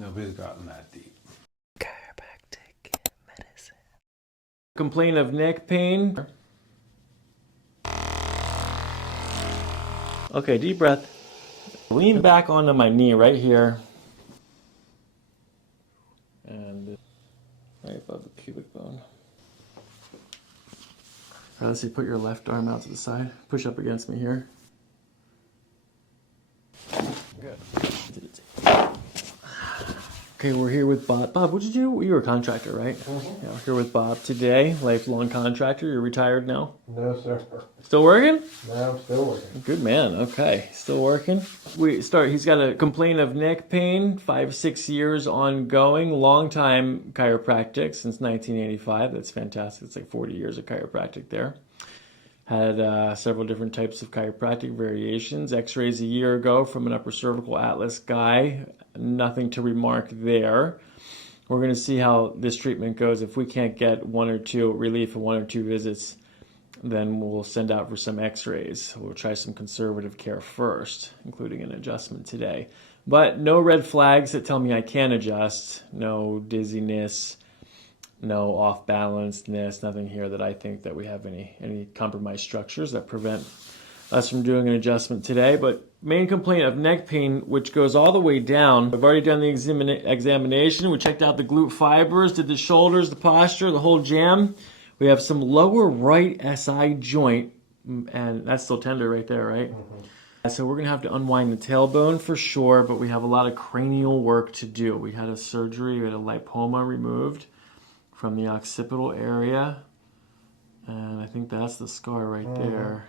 Nobody's gotten that deep. Chiropractic medicine. Complain of neck pain. Okay, deep breath. Lean back onto my knee right here. And right above the pubic bone. All right, let's see, put your left arm out to the side. Push up against me here. Good. Okay, we're here with Bob. Bob, what did you do? You were a contractor, right? Mm-hmm. Yeah, we're here with Bob today, lifelong contractor. You're retired now? No, sir. Still working? No, I'm still working. Good man. Okay, still working. He's got a complaint of neck pain, 5-6 years ongoing, long time chiropractic since 1985. That's fantastic. It's like 40 years of chiropractic there. Had several different types of chiropractic variations. X-rays a year ago from an upper cervical atlas guy. Nothing to remark there. We're going to see how this treatment goes. If we can't get relief in 1 or 2 visits, then we'll send out for some X-rays. We'll try some conservative care first, including an adjustment today. But no red flags that tell me I can adjust. No dizziness. No off-balancedness, nothing here that I think that we have any compromised structures that prevent us from doing an adjustment today. But main complaint of neck pain, which goes all the way down. I've already done the examination. We checked out the glute fibers, did the shoulders, the posture, the whole jam. We have some lower right SI joint, and that's still tender right there, right? Mm-hmm. So we're going to have to unwind the tailbone for sure, but we have a lot of cranial work to do. We had a surgery, we had a lipoma removed from the occipital area, and I think that's the scar right there.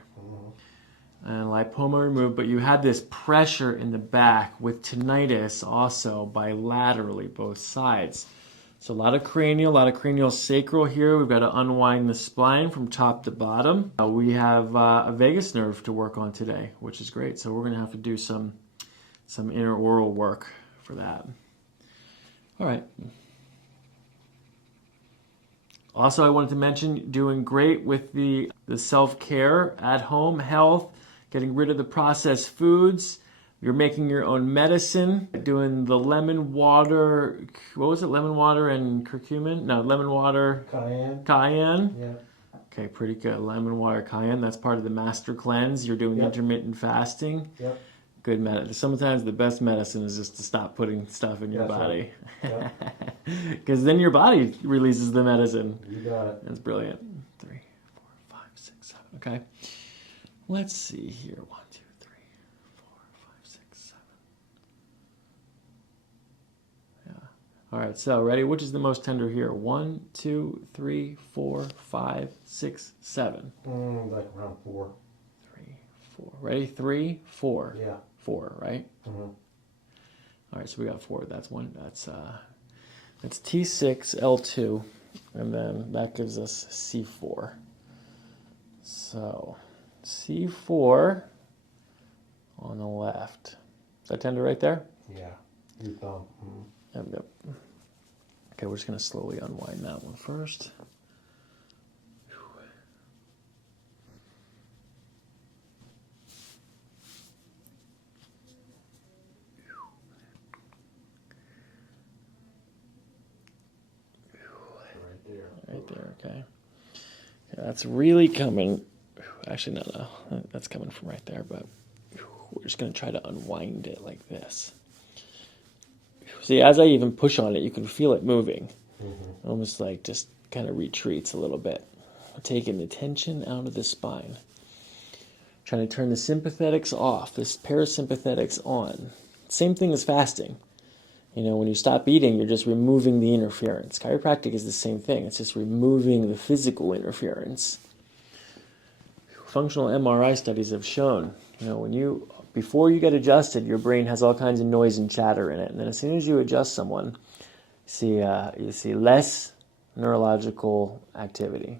And lipoma removed, but you had this pressure in the back with tinnitus also bilaterally, both sides. So a lot of cranial sacral here. We've got to unwind the spine from top to bottom. We have a vagus nerve to work on today, which is great. So we're going to have to do some intraoral work for that. All right. Also, I wanted to mention doing great with the self-care, at-home health, getting rid of the processed foods. You're making your own medicine, doing the lemon water, what was it, lemon water and curcumin? No, lemon water. Cayenne? Yeah. Okay, pretty good. Lemon water, cayenne, that's part of the master cleanse. You're doing intermittent fasting. Yep. Good medicine. Sometimes the best medicine is just to stop putting stuff in your body. Because then your body releases the medicine. You got it. That's brilliant. 3, 4, 5, 6, 7. Okay. Let's see here. 1, 2, 3, 4, 5, 6, 7. Yeah. All right. So ready? Which is the most tender here? 1, 2, 3, 4, 5, 6, 7. Like around 4. 3, 4. Ready? 3, 4. Yeah. 4, right? Mm-hmm. All right, so we got 4. That's one. That's T6, L2, and then that gives us C4. So C4 on the left. Is that tender right there? Yeah. Your thumb. Mm-hmm. Yep. Okay, we're just going to slowly unwind that one first. Right there, okay. Yeah, that's really coming. Actually, no. That's coming from right there, but we're just going to try to unwind it like this. See, as I even push on it, you can feel it moving. Mm-hmm. Almost like just kind of retreats a little bit. Taking the tension out of the spine. Trying to turn the sympathetics off, this parasympathetics on. Same thing as fasting. You know, when you stop eating, you're just removing the interference. Chiropractic is the same thing. It's just removing the physical interference. Functional MRI studies have shown, you know, before you get adjusted, your brain has all kinds of noise and chatter in it. And then as soon as you adjust someone, you see less neurological activity.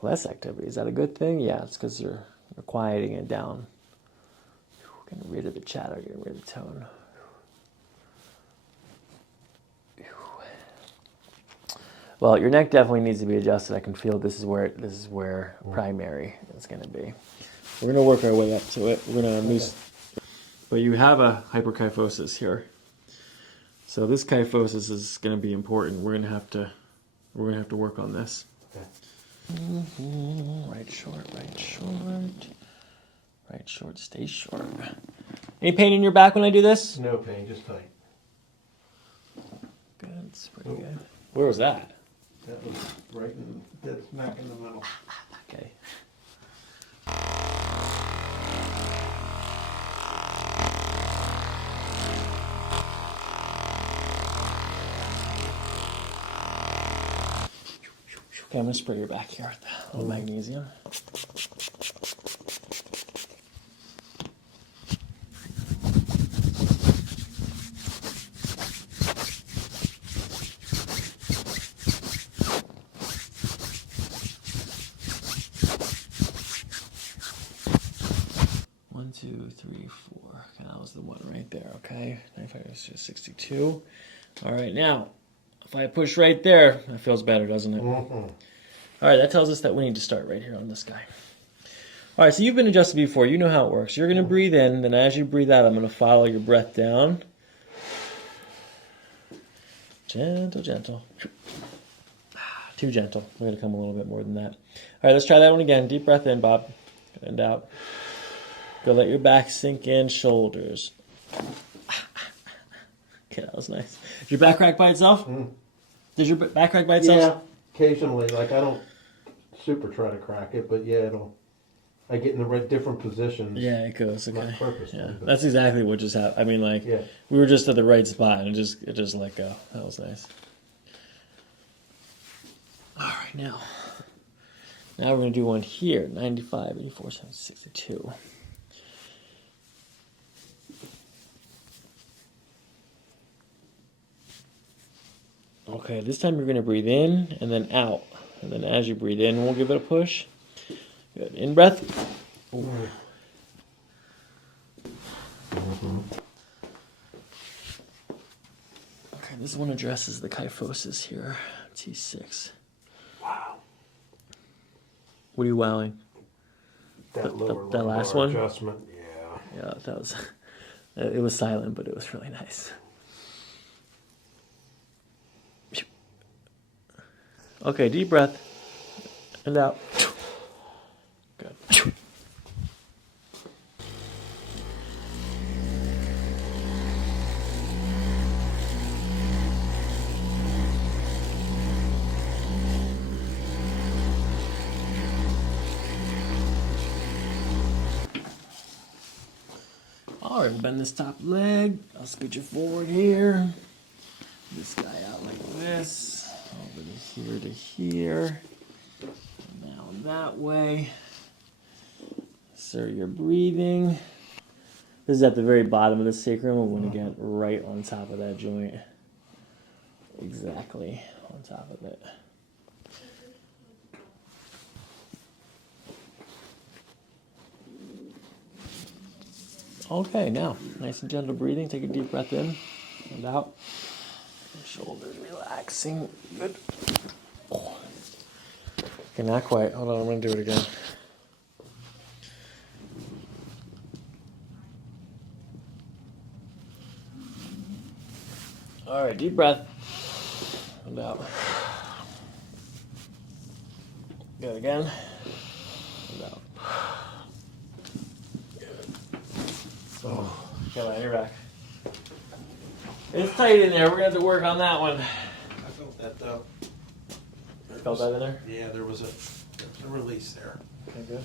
Less activity. Is that a good thing? Yeah, it's because you're quieting it down. Getting rid of the chatter, getting rid of the tone. Well, your neck definitely needs to be adjusted. I can feel this is where primary is going to be. We're going to work our way up to it. We're going to but you have a hyperkyphosis here. So this kyphosis is going to be important. We're going to have to work on this. Okay. Right short, right short. Right short, stay short. Any pain in your back when I do this? No pain, just tight. Good, it's pretty good. Where was that? That was right in dead smack in the middle. Okay. Okay, I'm gonna spray your back here with a little magnesium. One, 2, 3, 4. Okay, that was the one right there. Okay, 95 is 62. All right, now if I push right there, that feels better, doesn't it? Mm-hmm. All right, that tells us that we need to start right here on this guy. All right, so you've been adjusted before. You know how it works. You're going to breathe in, then as you breathe out, I'm going to follow your breath down. Gentle, gentle. Too gentle. We're going to come a little bit more than that. All right, let's try that one again. Deep breath in, Bob. And out. Go, let your back sink in, shoulders. Okay, that was nice. Did your back crack by itself? Did your back crack by itself? Yeah, occasionally. Like, I don't super try to crack it, but yeah, I get in the right different positions. Yeah, it goes. Okay. Not purposely. Yeah, But that's exactly what just happened. I mean, like, yeah. we were just at the right spot, and it just let go. That was nice. All right, now we're going to do one here. 95, 84, 62. Okay, this time you're going to breathe in and then out. And then as you breathe in, we'll give it a push. Good. In breath. Ooh. Okay, this one addresses the kyphosis here. T6. Wow. What are you wowing? That last one? Adjustment, yeah. Yeah, that was... It was silent, but it was really nice. Okay, deep breath. And out. Good. All right, we'll bend this top leg. I'll scoot you forward here. This guy out like this. Over to here to here. Now that way. Sir, you're breathing. This is at the very bottom of the sacrum. We want to get right on top of that joint. Exactly on top of it. Okay, now, nice and gentle breathing. Take a deep breath in and out. Shoulders relaxing. Good. Oh. Okay, not quite. Hold on, I'm going to do it again. All right, deep breath. And out. Good again. And out. Good. Oh, okay, lie on your back. It's tight in there. We're going to have to work on that one. I felt that though. Felt that in there? Yeah, there was a release there. Okay, good.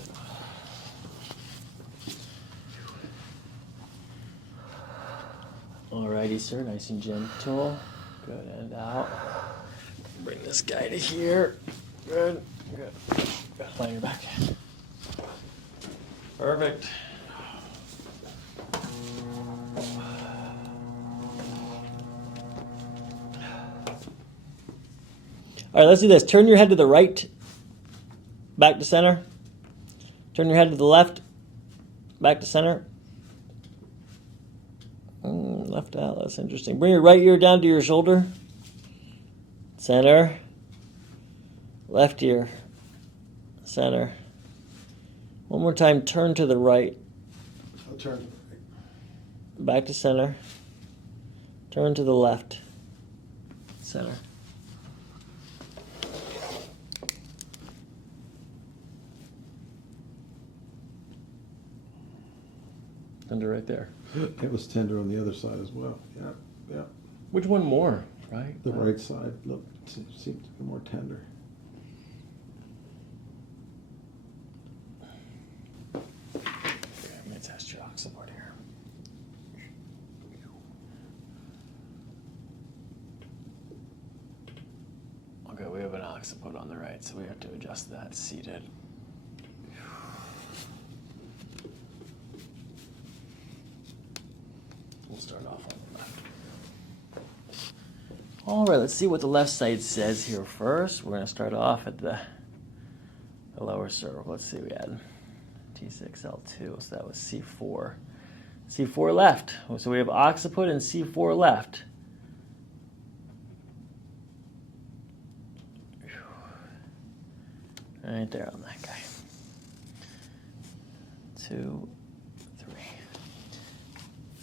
Alrighty, sir. Nice and gentle. Good. And out. Bring this guy to here. Good. Good. Good. Lie on your back. Perfect. All right, let's do this. Turn your head to the right, back to center. Turn your head to the left, back to center. Left out, that's interesting. Bring your right ear down to your shoulder. Center. Left ear. Center. One more time, turn to the right. I'll turn. Back to center. Turn to the left. Center. Tender right there. It was tender on the other side as well. Yeah, yeah. Which one more? Right? The right side seemed to be more tender. Okay, I'm going to test your occiput here. Okay, we have an occiput on the right, so we have to adjust that seated. We'll start off on the left. All right, let's see what the left side says here first. We're going to start off at the lower cervical. Let's see, we had T6L2, so that was C4. C4 left. So we have occiput and C4 left. Right there on that guy. 2, 3.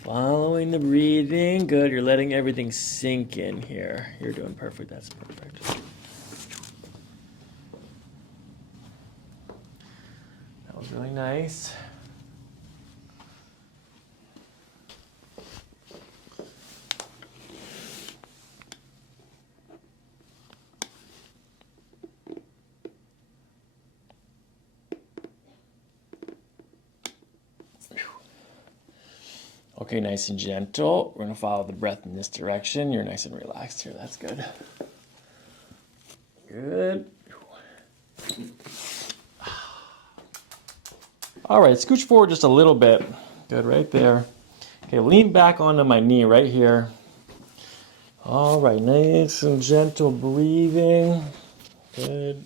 Following the breathing. Good. You're letting everything sink in here. You're doing perfect. That's perfect. That was really nice. Okay, nice and gentle. We're going to follow the breath in this direction. You're nice and relaxed here. That's good. Good. All right, scooch forward just a little bit. Good, right there. Okay, lean back onto my knee right here. All right, nice and gentle breathing. Good.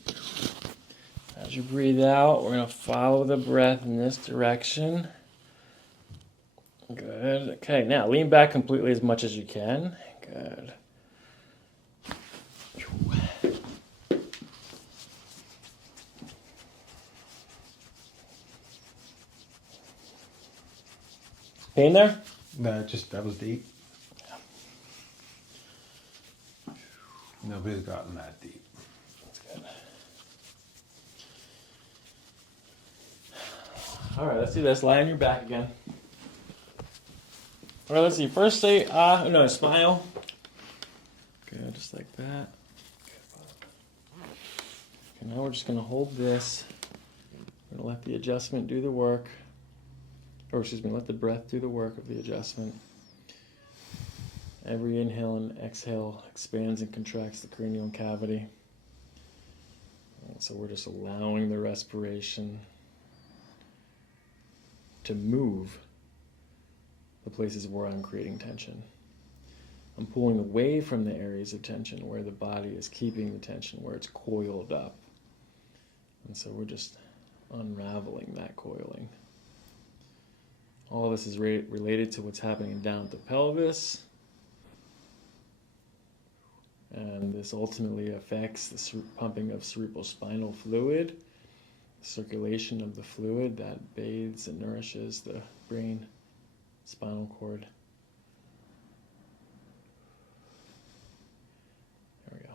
As you breathe out, we're going to follow the breath in this direction. Good. Okay, now lean back completely as much as you can. Good. Pain there? No, that was deep. Nobody's gotten that deep. That's good. All right, let's do this. Lie on your back again. All right, let's see. First say no, smile. Good, just like that. Okay, now we're just going to hold this. We're going to let the adjustment do the work. Or excuse me, let the breath do the work of the adjustment. Every inhale and exhale expands and contracts the cranial cavity. And so we're just allowing the respiration to move the places where I'm creating tension. I'm pulling away from the areas of tension where the body is keeping the tension, where it's coiled up. And so we're just unraveling that coiling. All this is related to what's happening down at the pelvis. And this ultimately affects the pumping of cerebral spinal fluid, circulation of the fluid that bathes and nourishes the brain, spinal cord. There we go.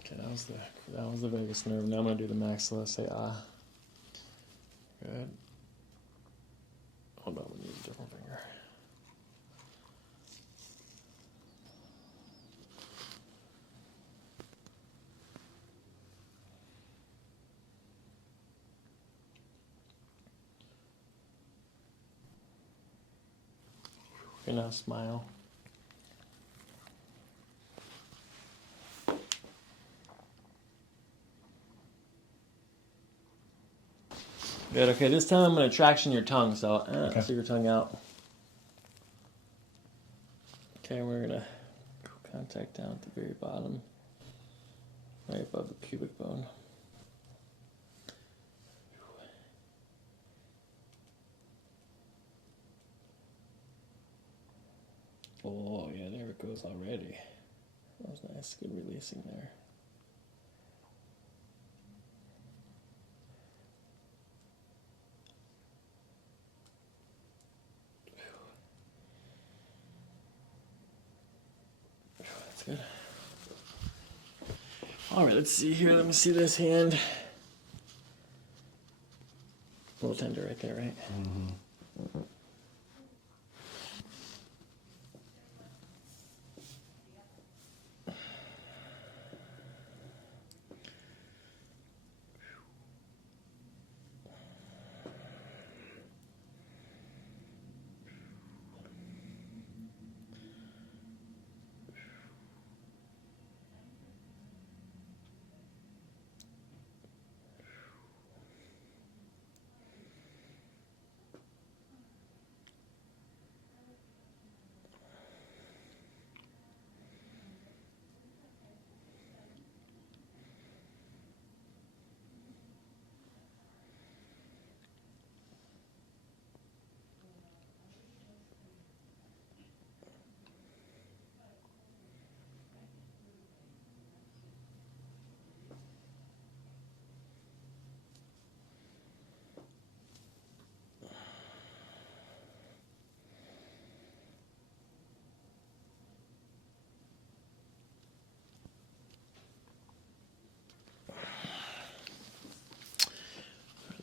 Okay, that was the vagus nerve. Now I'm going to do the maxilla. Say ah. Good. Hold on, we need a different finger. Okay, now smile. Good, okay, this time I'm going to traction your tongue, so stick your tongue out. Okay, we're going to contact down at the very bottom, right above the pubic bone. Oh, yeah, there it goes already. That was nice, good releasing there. That's good. All right, let's see here. Let me see this hand. A little tender right there, right? Mm-hmm.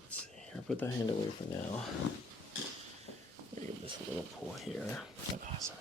Let's see here. Put the hand away for now. Give this a little pull here. Awesome.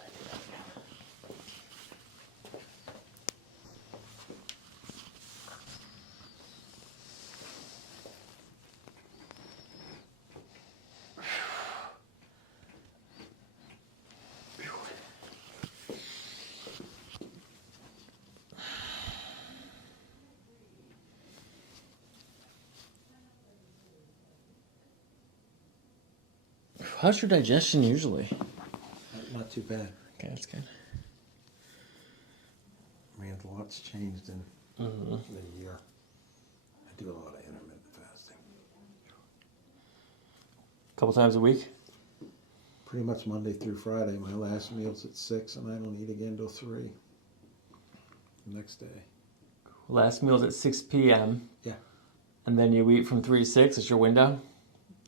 How's your digestion usually? Not too bad. Okay, that's good. I mean, a lot's changed in a year. I do a lot of intermittent fasting. A couple times a week? Pretty much Monday through Friday. My last meal's at 6, and I don't eat again till 3 the next day. Last meal's at 6 p.m. Yeah. And then you eat from 3 to 6. It's your window?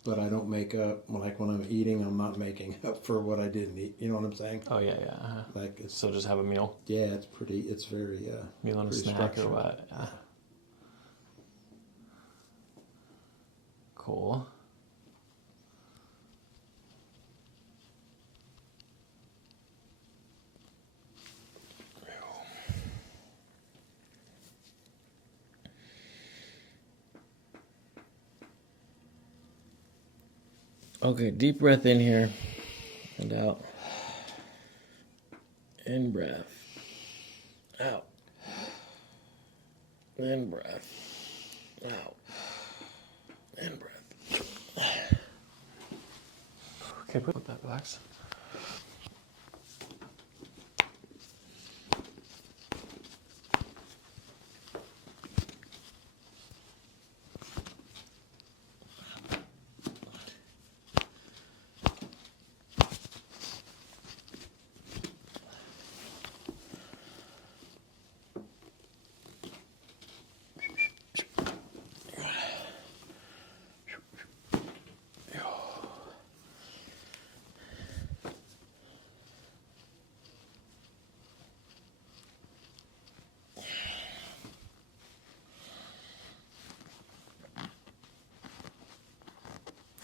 But I don't make up, like when I'm eating, I'm not making up for what I didn't eat. You know what I'm saying? Oh, yeah, yeah. Uh-huh. Like it's, So just have a meal? yeah, it's very, Meal and a pretty snack structured. or what? Yeah. Cool. Okay, deep breath in here and out. In breath. Out. In breath. Out. In breath. Okay, put that, relax.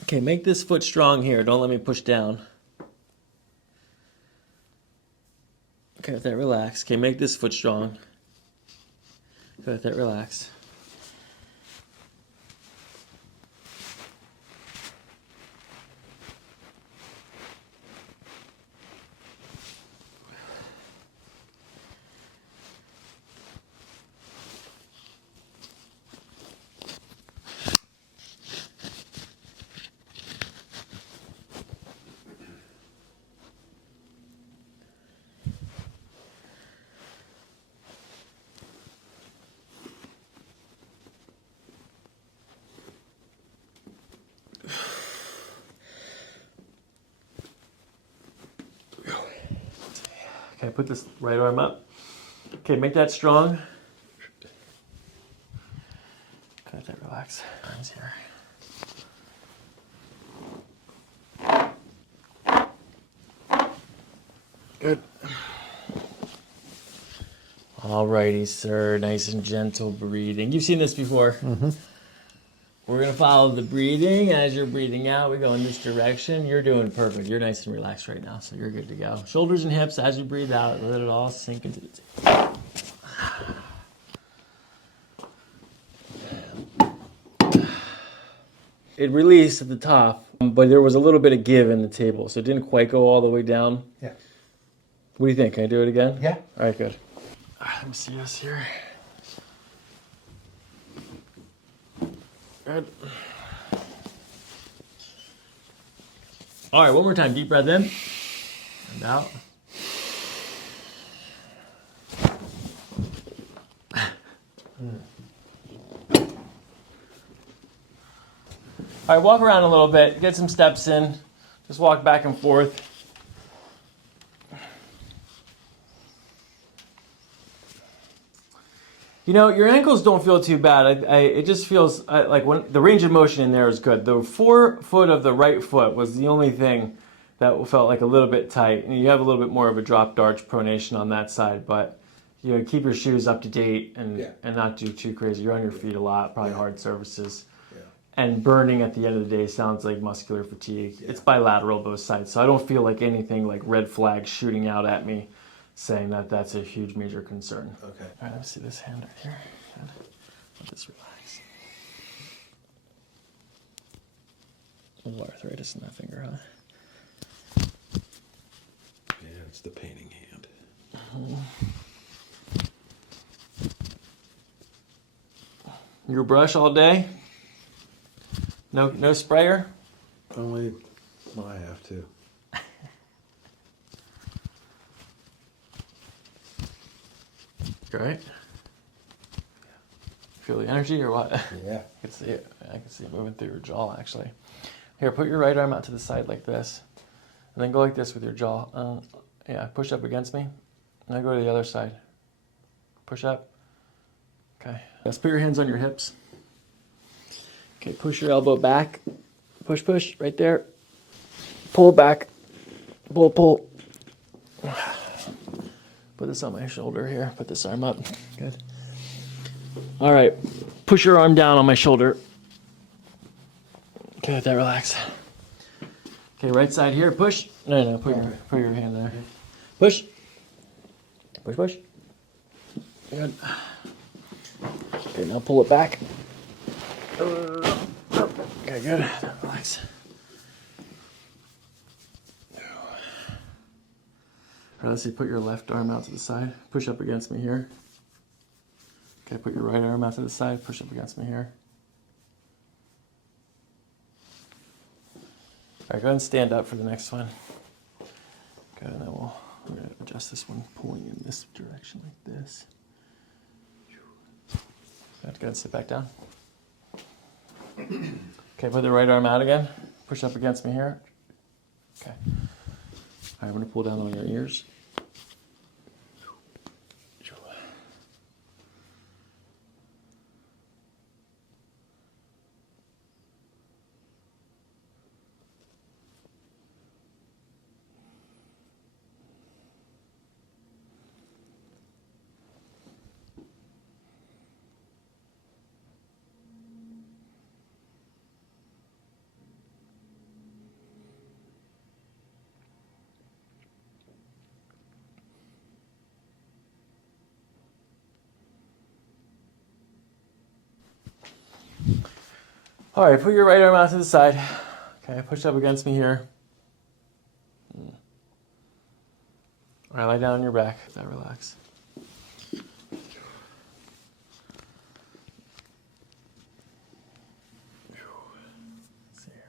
Okay, make this foot strong here. Don't let me push down. Okay, let that relax. Okay, make this foot strong. Okay, let that relax. Okay, put this right arm up. Okay, make that strong. Okay, let that relax. Arms here. Good. Alrighty, sir. Nice and gentle breathing. You've seen this before. Mm-hmm. We're going to follow the breathing. As you're breathing out, we go in this direction. You're doing perfect. You're nice and relaxed right now, so you're good to go. Shoulders and hips as you breathe out. Let it all sink into the table. It released at the top, but there was a little bit of give in the table, so it didn't quite go all the way down. Yeah. What do you think? Can I do it again? Yeah. All right, good. Let me see us here. Good. All right, one more time. Deep breath in and out. All right, walk around a little bit. Get some steps in. Just walk back and forth. You know, your ankles don't feel too bad. It just feels like when the range of motion in there is good. The forefoot of the right foot was the only thing that felt like a little bit tight. And you have a little bit more of a dropped arch pronation on that side, but you know, keep your shoes up to date and not do too crazy. You're on your feet a lot, probably hard surfaces. Yeah. And burning at the end of the day sounds like muscular fatigue. Yeah. It's bilateral both sides, so I don't feel like anything like red flags shooting out at me saying that that's a huge major concern. Okay. All right, let me see this hand right here. Good. Let this relax. A little arthritis in that finger, huh? Yeah, it's the painting hand. Your brush all day? No sprayer? Only I have to. Right? Feel the energy or what? Yeah. I can see it. I can see it moving through your jaw actually. Here, put your right arm out to the side like this. And then go like this with your jaw. Yeah, push up against me. And then go to the other side. Push up. Okay. Let's put your hands on your hips. Okay, push your elbow back. Push, push, right there. Pull back. Pull, pull. Put this on my shoulder here. Put this arm up. Good. All right. Push your arm down on my shoulder. Okay, let that relax. Okay, right side here. Push. No. Put your hand there. Push. Push, push. Good. Okay, now pull it back. Okay, good. Relax. All right, let's see. Put your left arm out to the side. Push up against me here. Okay, put your right arm out to the side. Push up against me here. All right, go ahead and stand up for the next one. Good, and then we're going to adjust this one, pulling in this direction like this. Good, go ahead and sit back down. Okay, put the right arm out again. Push up against me here. Okay. All right, I'm going to pull down on your ears. All right, put your right arm out to the side. Okay, push up against me here. All right, lie down on your back. Let that relax. See here.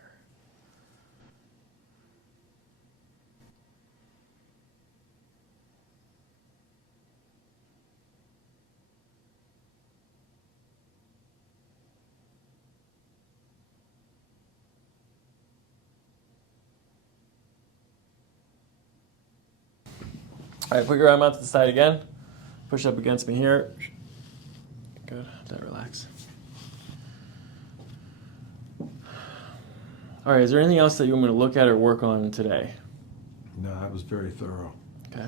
All right, put your arm out to the side again. Push up against me here. Good, let that relax. All right, is there anything else that you want me to look at or work on today? No, that was very thorough. Okay.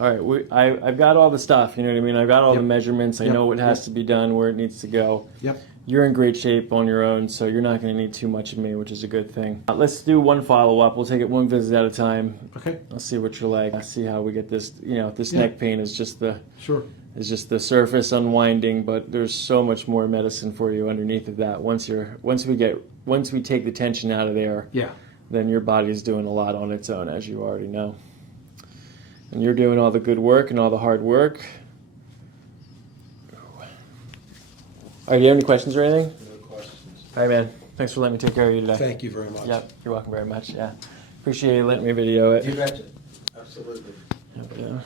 All right, I've got all the stuff. You know what I mean? I've got all the Yep. measurements. I Yep. know what has Yep. to be done, where it needs to go. Yep. You're in great shape on your own, so you're not going to need too much of me, which is a good thing. Let's do one follow-up. We'll take it one visit at a time. Okay. I'll see what you're like. I'll see how we get this. You know, this Yeah. neck pain is just the Sure. surface unwinding, but there's so much more medicine for you underneath of that. Once we take the tension out of there, Yeah. then your body's doing a lot on its own, as you already know. And you're doing all the good work and all the hard work. All right, do you have any questions or anything? No questions. All right, man. Thanks for letting me take care of you today. Thank you very much. Yep, you're welcome very much. Yeah. Appreciate you letting me video it. You betcha. Absolutely. Yep, yeah.